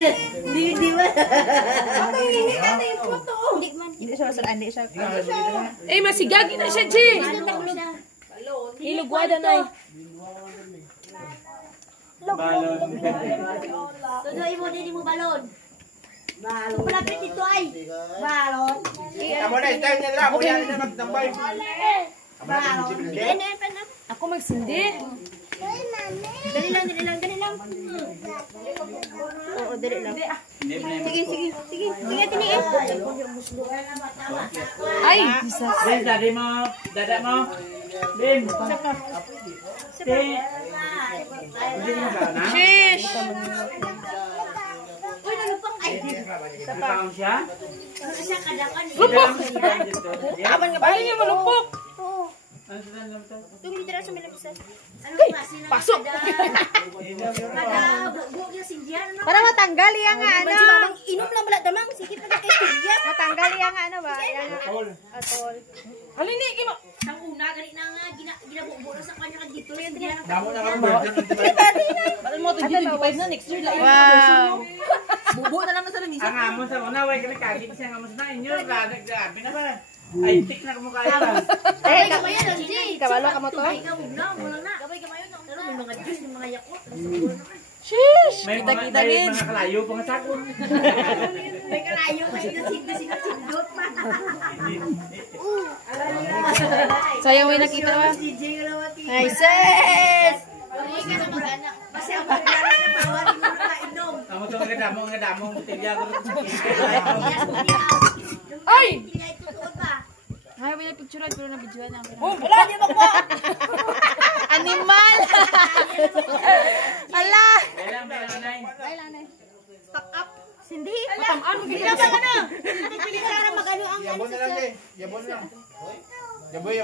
Di ba? Hindi siya masarap, hindi siya. Eh, masigagi na siya, G. Ilugwada na. Balon. Tuloy mo din mo balon. Balon. Malapit dito ay. Balon. Kamu na, tayo niya lang. Kuya na magtambay. Balon. Ako magsindi. Dali lang. Oo, dali lang. Sige, tiniin. Ay, Din, dada mo. Din. shish. Uy, nalupang ay. Napakang siya? Ano siya kadakan? Lupok. Taman nga ba? Ano niya malupok? Oo. Ano sa tanong to? Tumili tira sa milapisan. Ano ba? Pasok. Kada buog yung sindihan. Para matanggal iya nga ano. Si mamang inom lang bala damang. Sikit na kay sindihan. Matanggal iya nga ano ba? Atol. Atol. Halini, kima. Ang una, ganit na nga. Ginabubo na sa kanya ka dito. Sindihan. Damo na kami version. Bakit mo ito G25 na next year lang. Wow. Bubo na lang na sa lamisa. Ang amon sa una, way ka nagkagit siya. Ang amon sa inyo. Grabe na ba? Ay, tik na kumukha yun. Gabay gamayan lang, Jay. Kabalo ka mo to? Ay, gamog na. Wala na. Gabay gamayan. Pero may mga juice, may mga yakot. Shish. May Kita-kita mga din. kalayo pa nga sakon. May kalayo kasi sindot pa. Sayang may nakita ba? Si Jay Galawati. Ay, sis! Ay, ka na mag-anak. Kasi ang pagkala na bawal mo na mainom. Amo to nga damo, butilya ko. Ay! Hindi ay tutuot pa. Ay, may picture pero na-videoan na. Oh, wala niya magpo. Animal! Ala! Kailan ba yun, Nay? Stock up. Cindy? Matamaan mo Hindi na ba ka na? Ano pili para mag-ano ang ano Yabon na sa lang, eh. Yabon lang. Yaboy.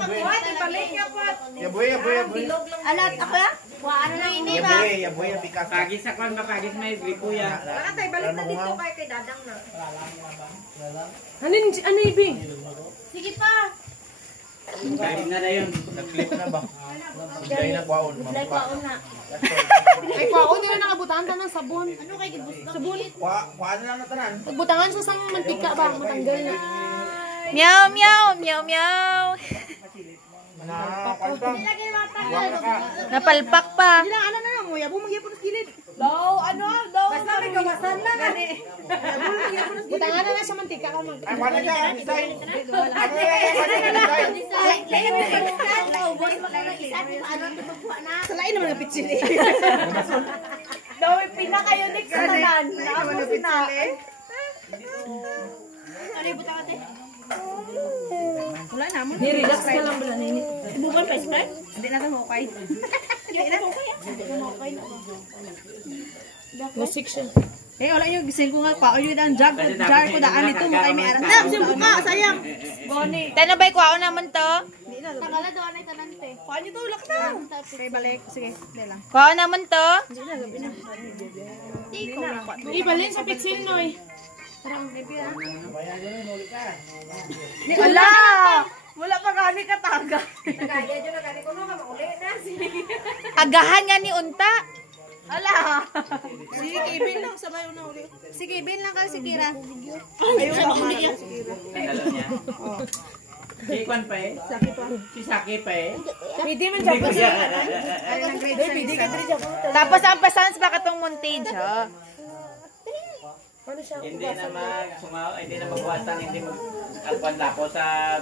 alat ako ya? Kuhaan na lang ini ba? Yaboy, bikas. Pagis sa kwan ba, pagis may gripo ya. Wala tayo balik na dito kay Dadang na. Ano ibig? Sige pa. Pagis na na yun. Nag-clip na ba? Dahil nagwaon. Like waon na. Ay, kwaon nila nakabutangan ng sabon. Ano kay gibus? Sabon. Kuhaan na lang na tanan. Pagbutangan sa sang mantika ba? Matanggal na. Meow, meow, meow, meow. Lagi matanggal. Napalpak pa. Ano na mo? Yabo magyapon sa gilid. Daw. Basta may gawasan lang ani. Butangan na sa mantika ka mag. Ay, wala ka. Design. Lain mo pa sa ubos magana isa di paano to magkuha na. Salain naman ang pitsil eh. Daw pinakayo dik sa tanan. Ako sina. Ano butang ate? Wala na mo. Ni-relax ka lang bala nini. Bukan pa spray? Hindi na mo okay. Hindi na okay. Music siya. Eh, wala yung gising ko nga pa. Ulit ang jar ko daan ito. Mukha may aras. Na, kasi buka, sayang. Goni. Tayo ba ikuha naman to? Tagala doon ay tanan te. Kuha nyo to, lak na. Okay, balik. Sige, hindi lang. Kuha naman to? Ibalin sa pitsil noy. Wala! Wala pa kami kataga. Agahan nga ni Unta. Ala! Sige, ibin lang. Sabay na uli. Sige, ibin lang kayo si Kira. Ayun na uli yan. Dalo niya. Si Kwan pa eh. Si Saki pa eh. Pwede man siya pa siya. Tapos ang pasans ba katong montage, ha? Hindi na magwasan, hindi mag-alpan sa